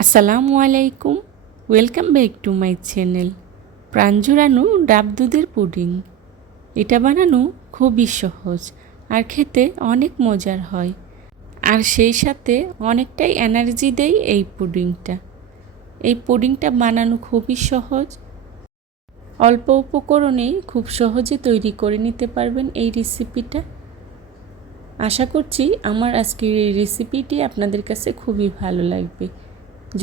আসসালামু আলাইকুম, welcome back to my channel. প্রাণ জুড়ানো ডাব দুধের পুডিং। এটা বানানো খুবই সহজ আর খেতে অনেক মজার হয়, আর সেই সাথে অনেকটাই এনার্জি দেয় এই পুডিংটা। এই পুডিংটা বানানো খুবই সহজ, অল্প উপকরণেই খুব সহজে তৈরি করে নিতে পারবেন এই রেসিপিটা। আশা করছি আমার আজকের এই রেসিপিটি আপনাদের কাছে খুবই ভালো লাগবে।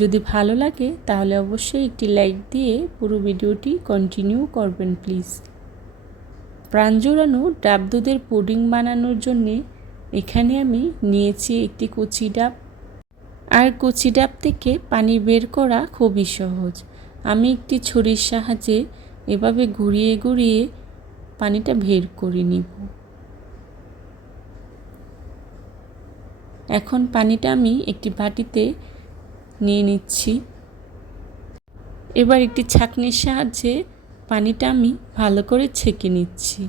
যদি ভালো লাগে তাহলে অবশ্যই একটি লাইক দিয়ে পুরো ভিডিওটি কন্টিনিউ করবেন প্লিজ। প্রাণ জোড়ানো ডাব দুধের পুডিং বানানোর জন্যে এখানে আমি নিয়েছি একটি কচি ডাব, আর কচি ডাব থেকে পানি বের করা খুবই সহজ। আমি একটি ছুরির সাহায্যে এভাবে ঘুরিয়ে ঘুরিয়ে পানিটা বের করে নিব। এখন পানিটা আমি একটি বাটিতে নিয়ে নিচ্ছি। এবার একটি ছাঁকনির সাহায্যে পানিটা আমি ভালো করে ছেঁকে নিচ্ছি।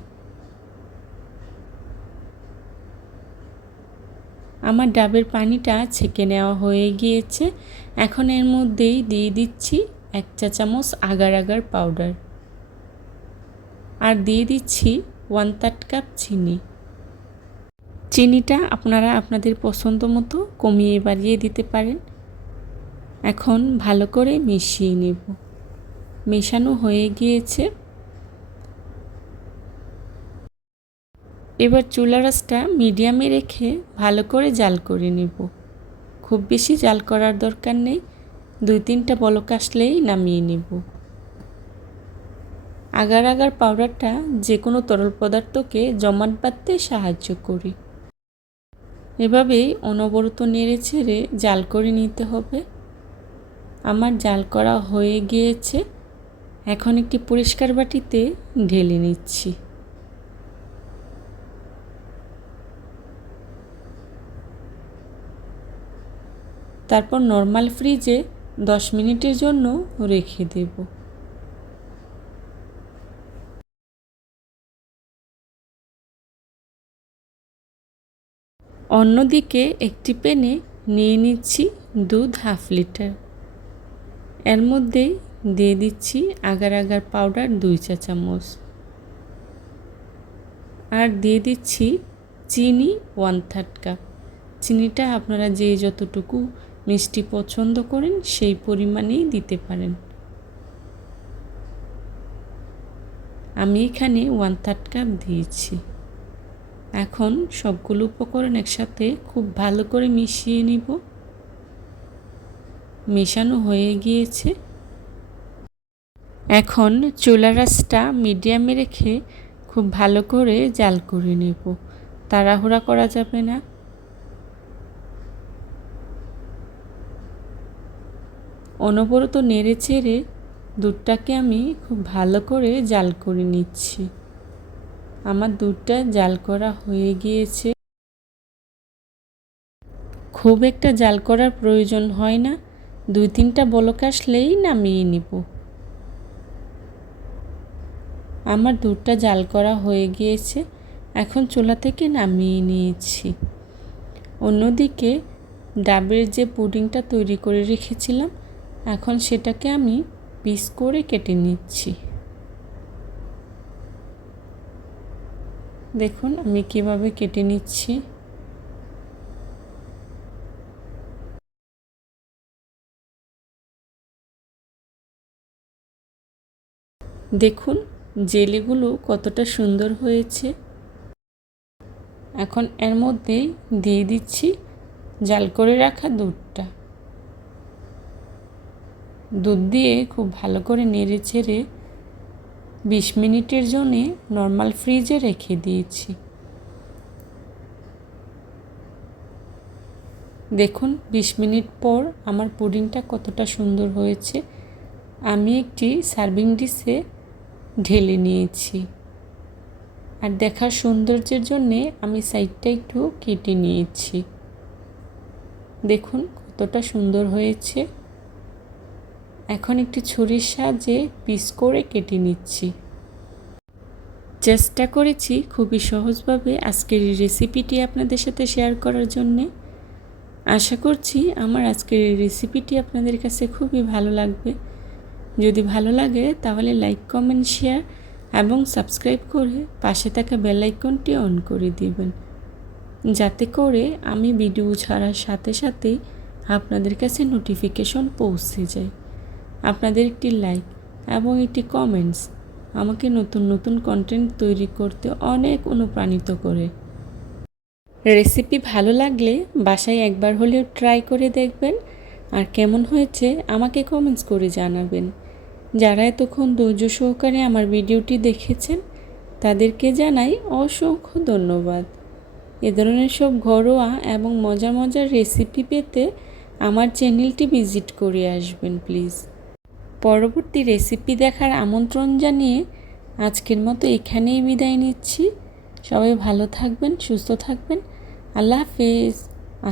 আমার ডাবের পানিটা ছেঁকে নেওয়া হয়ে গিয়েছে। এখন এর মধ্যেই দিয়ে দিচ্ছি 1 চা চামচ আগার আগার পাউডার, আর দিয়ে দিচ্ছি 1/3 কাপ চিনি। চিনিটা আপনারা আপনাদের পছন্দ মতো কমিয়ে বাড়িয়ে দিতে পারেন। এখন ভালো করে মিশিয়ে নেব। মেশানো হয়ে গিয়েছে। এবার চুলার আঁচটা মিডিয়ামে রেখে ভালো করে জাল করে নেব। খুব বেশি জাল করার দরকার নেই, 2-3টা বলক আসলেই নামিয়ে নেব। আগার আগার পাউডারটা যে কোনো তরল পদার্থকে জমাট বাঁধতে সাহায্য করে। এভাবেই অনবরত নেড়ে ছেড়ে জাল করে নিতে হবে। আমার জাল করা হয়ে গিয়েছে। এখন একটি পরিষ্কার বাটিতে ঢেলে নিচ্ছি। তারপর নর্মাল ফ্রিজে 10 মিনিটের জন্য রেখে দেব। অন্যদিকে একটি প্যানে নিয়ে নিচ্ছি দুধ 1/2 লিটার। এর মধ্যেই দিয়ে দিচ্ছি আগার আগার পাউডার 2 চা চামচ, আর দিয়ে দিচ্ছি চিনি 1/3 কাপ। চিনিটা আপনারা যে যতটুকু মিষ্টি পছন্দ করেন সেই পরিমাণেই দিতে পারেন। আমি এখানে 1/3 কাপ দিয়েছি। এখন সবগুলো উপকরণ একসাথে খুব ভালো করে মিশিয়ে নিব। মেশানো হয়ে গিয়েছে। এখন চুলার আঁচটা মিডিয়ামে রেখে খুব ভালো করে জাল করে নেব। তাড়াহুড়া করা যাবে না। অনবরত নেড়ে চেড়ে দুধটাকে আমি খুব ভালো করে জাল করে নিচ্ছি। আমার দুধটা জাল করা হয়ে গিয়েছে। খুব একটা জাল করার প্রয়োজন হয় না, 2-3টা বলক আসলেই নামিয়ে নিব। আমার দুধটা জাল করা হয়ে গিয়েছে। এখন চুলা থেকে নামিয়ে নিয়েছি। অন্যদিকে ডাবের যে পুডিংটা তৈরি করে রেখেছিলাম, এখন সেটাকে আমি পিস করে কেটে নিচ্ছি। দেখুন আমি কিভাবে কেটে নিচ্ছি। দেখুন জেলিগুলো কতটা সুন্দর হয়েছে। এখন এর মধ্যে দিয়ে দিচ্ছি জাল করে রাখা দুধটা। দুধ দিয়ে খুব ভালো করে নেড়ে ছেড়ে 20 মিনিটের জন্য নর্মাল ফ্রিজে রেখে দিয়েছি। দেখুন 20 মিনিট পর আমার পুডিংটা কতটা সুন্দর হয়েছে। আমি একটি সার্ভিং ডিশে ঢেলে নিয়েছি, আর দেখার সৌন্দর্যের জন্যে আমি সাইডটা একটু কেটে নিয়েছি। দেখুন কতটা সুন্দর হয়েছে। এখন একটি ছুরির সাহায্যে পিস করে কেটে নিচ্ছি। চেষ্টা করেছি খুবই সহজভাবে আজকের এই রেসিপিটি আপনাদের সাথে শেয়ার করার জন্যে। আশা করছি আমার আজকের এই রেসিপিটি আপনাদের কাছে খুবই ভালো লাগবে। যদি ভালো লাগে তাহলে লাইক, কমেন্ট, শেয়ার এবং সাবস্ক্রাইব করে পাশে থাকা বেল আইকনটি অন করে দিবেন, যাতে করে আমি ভিডিও ছাড়ার সাথে সাথেই আপনাদের কাছে নোটিফিকেশন পৌঁছে যায়। আপনাদের একটি লাইক এবং একটি কমেন্টস আমাকে নতুন নতুন কন্টেন্ট তৈরি করতে অনেক অনুপ্রাণিত করে। রেসিপি ভালো লাগলে বাসায় একবার হলেও ট্রাই করে দেখবেন, আর কেমন হয়েছে আমাকে কমেন্টস করে জানাবেন। যারা এতক্ষণ ধৈর্য সহকারে আমার ভিডিওটি দেখেছেন তাদেরকে জানাই অসংখ্য ধন্যবাদ। এ ধরনের সব ঘরোয়া এবং মজার মজার রেসিপি পেতে আমার চ্যানেলটি ভিজিট করে আসবেন প্লিজ। পরবর্তী রেসিপি দেখার আমন্ত্রণ জানিয়ে আজকের মতো এখানেই বিদায় নিচ্ছি। সবাই ভালো থাকবেন, সুস্থ থাকবেন। আল্লাহ হাফেজ।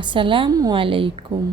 আসসালামু আলাইকুম।